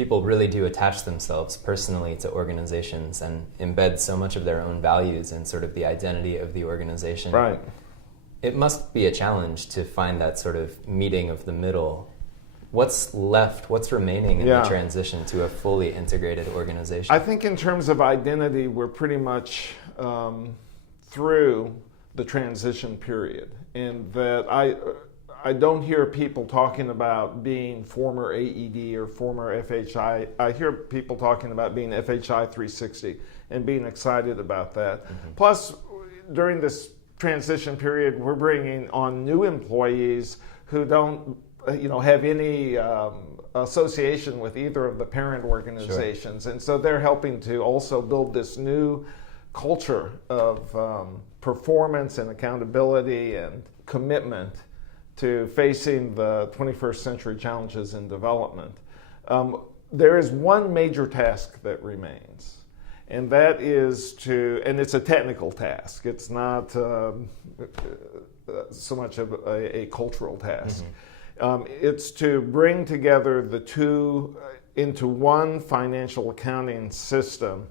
people really do attach themselves personally to organizations and embed so much of their own values and sort of the identity of the organization. Right. It must be a challenge to find that sort of meeting of the middle. What's left, what's remaining in the transition to a fully integrated organization? I think in terms of identity, we're pretty much through the transition period, and that I don't hear people talking about being former AED or former FHI. I hear people talking about being FHI360 and being excited about that. Mm-hmm. Plus, during this transition period, we're bringing on new employees who don't have any association with either of the parent organizations. Sure. And so they're helping to also build this new culture of performance and accountability and commitment to facing the 21st century challenges in development. There is one major task that remains, and that is and it's a technical task. It's not so much of a cultural task. Mm-hmm. It's to bring together the two into one financial accounting system,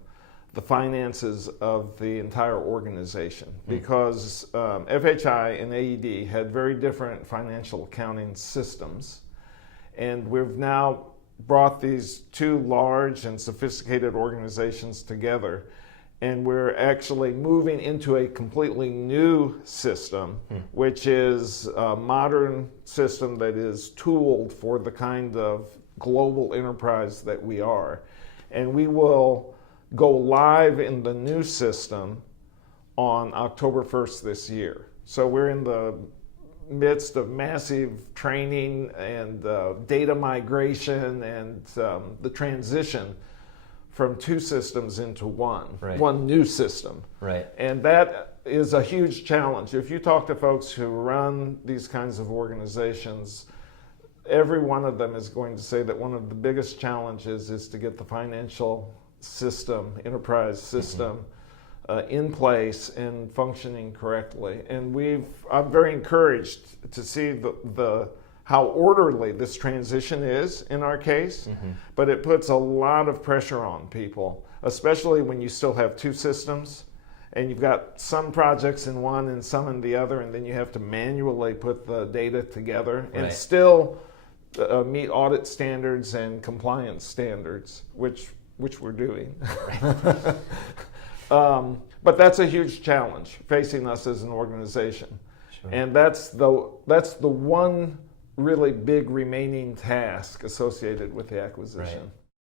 the finances of the entire organization, because FHI and AED had very different financial accounting systems, and we've now brought these two large and sophisticated organizations together, and we're actually moving into a completely new system, which is a modern system that is tooled for the kind of global enterprise that we are. And we will go live in the new system on October 1st this year. So we're in the midst of massive training and data migration and the transition from two systems into one new system. Right. And that is a huge challenge. If you talk to folks who run these kinds of organizations, every one of them is going to say that one of the biggest challenges is to get the financial system, enterprise system, in place and functioning correctly. And I'm very encouraged to see how orderly this transition is in our case, but it puts a lot of pressure on people, especially when you still have two systems and you've got some projects in one and some in the other, and then you have to manually put the data together and still meet audit standards and compliance standards, which we're doing. But that's a huge challenge facing us as an organization. Sure. And that's the one really big remaining task associated with the acquisition. Right.